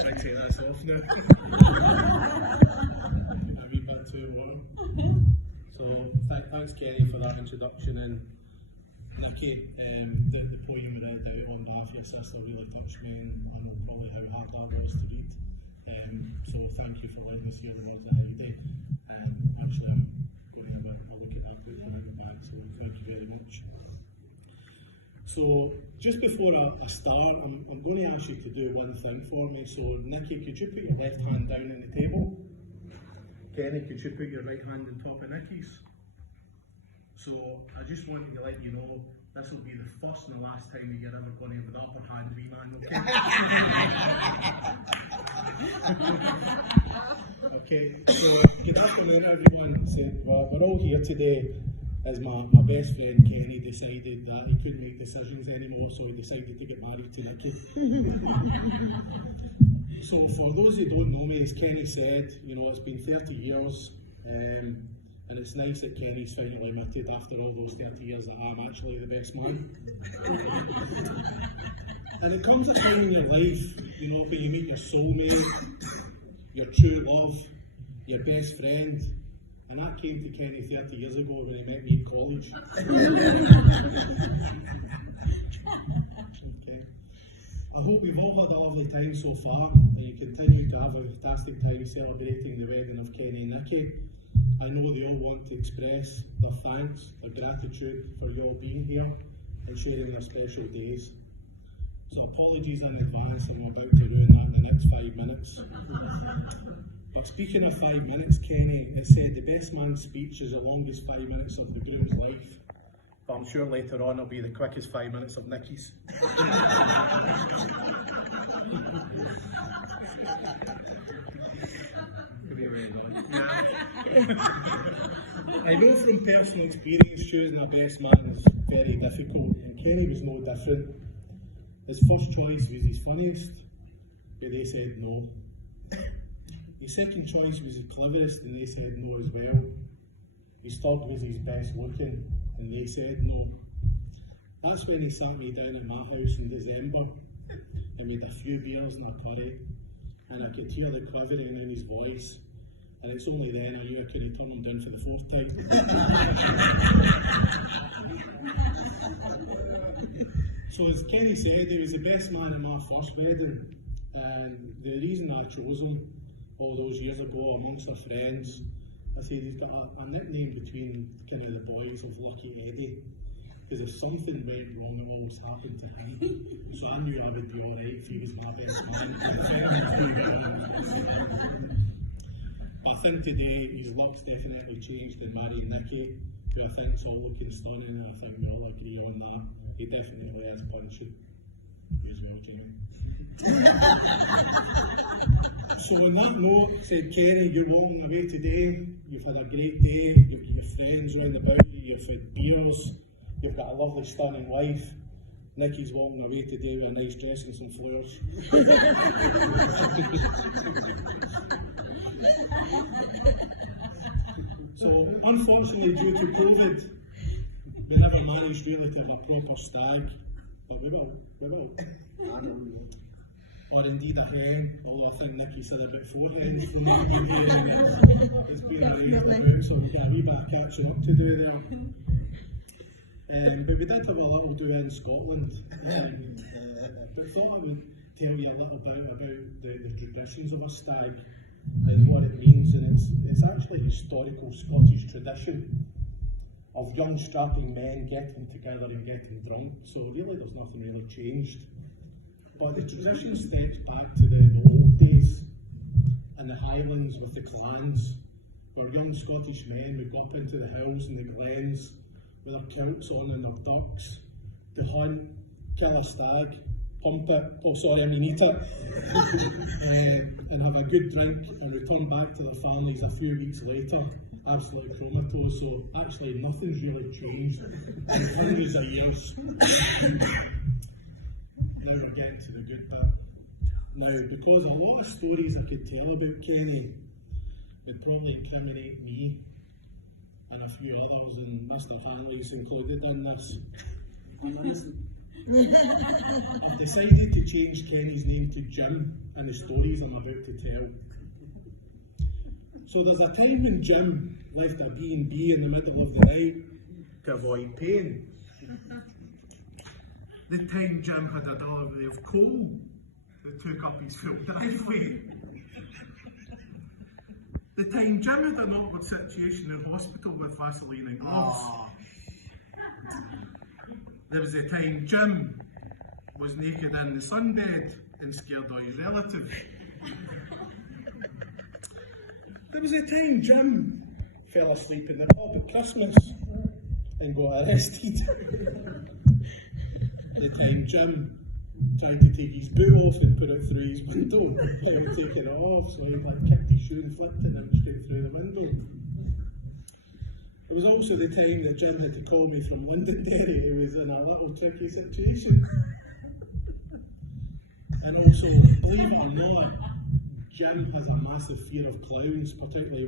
try to take this off now. A wee bit too warm. So thanks Kenny for that introduction, and Nikki, the poem you read out on behalf of your sister really touched me, and probably how hard that was to read. So thank you for letting us hear the words of Heidi. Actually, I'm going to have a look at that book in a minute, so thank you very much. So just before I start, I'm going to ask you to do one thing for me. So Nikki, could you put your left hand down on the table? Kenny, could you put your right hand on top of Nikki's? So I just wanted to let you know this will be the first and the last time that you're ever going to have an upper hand reman, okay? Okay, so good afternoon everyone. So, we're all here today as my best friend Kenny decided that he couldn't make decisions anymore, so he decided to get married to Nikki. So for those who don't know me, as Kenny said, you know, it's been 30 years, and it's nice that Kenny's finally admitted after all those 30 years that I'm actually the best man. And it comes a time in your life, you know, when you meet your soulmate, your true love, your best friend, and that came to Kenny 30 years ago when he met me in college. Okay. I hope we've all had a lovely time so far, and you continue to have a fantastic time celebrating the wedding of Kenny and Nikki. I know they all want to express their thanks, their gratitude for you all being here and sharing their special days. So apologies in advance, I'm about to ruin that in the next 5 minutes. But speaking of 5 minutes, Kenny, it said the best man's speech is the longest 5 minutes of the groom's life. But I'm sure later on it'll be the quickest 5 minutes of Nikki's. I know from personal experience choosing a best man is very difficult, and Kenny was no different. His first choice was his funniest, but they said no. His second choice was his cleverest, and they said no as well. His third was his best looking, and they said no. That's when he sat me down at my house in December, and we had a few beers and a curry, and I could hear the quivering in his voice. And it's only then I knew I could have turned him down for the fourth time. So as Kenny said, he was the best man at my first wedding. And the reason I chose him all those years ago amongst our friends, I said he's got a nickname between kind of the boys of Lucky Eddie. Because if something went wrong, it always happened to him. So I knew I would be alright if he was my best man. I think today his luck's definitely changed and married Nikki, who I think's all looking stunning, and I think we all agree on that. He definitely is punchy. You as well, Jamie. So on that note, said Kenny, you're walking away today, you've had a great day, you've got your friends round about you, you've had beers, you've got a lovely stunning wife. Nikki's walking away today with a nice dress and some flowers. So, unfortunately, due to COVID, we never managed really to have a proper stag, but we will. Or indeed a hen, although I think Nikki said a bit beforehand, so maybe it's been around the boot, so we've got a wee bit of catching up to do there. But we did have a little do in Scotland, but thought I would tell you a little bit about the traditions of a stag and what it means, and it's actually a historical Scottish tradition of young strapping men getting together and getting drunk, so really there's nothing really changed. But the tradition steps back to the old days in the Highlands with the clans, where young Scottish men would go up into the hills and the glens with their kilts on and their ducks to hunt, kill a stag, pump it, eat it, and have a good drink and return back to their families a few weeks later, absolutely comatose. So actually nothing's really changed in hundreds of years. Now we're getting to the good bit. Now, because a lot of stories I could tell about Kenny would probably incriminate me and a few others, and Mr. Hanley's included in this. I've decided to change Kenny's name to Jim in the stories I'm about to tell. So there's a time when Jim left a B&B in the middle of the night to avoid pain. The time Jim had a delivery of coal that took up his full driveway. The time Jim had an awkward situation in hospital with Vaseline and gloves. There was the time Jim was naked in the sunbed and scared of his relative. There was the time Jim fell asleep in the pub at Christmas and got arrested. The time Jim tried to take his boot off and put it through his window without taking it off, so he kicked his shoe and flipped it and straight through the window. It was also the time that Jim had to call me from Londonderry. He was in a little tricky situation. And also, believe it or not, Jim has a massive fear of clowns, particularly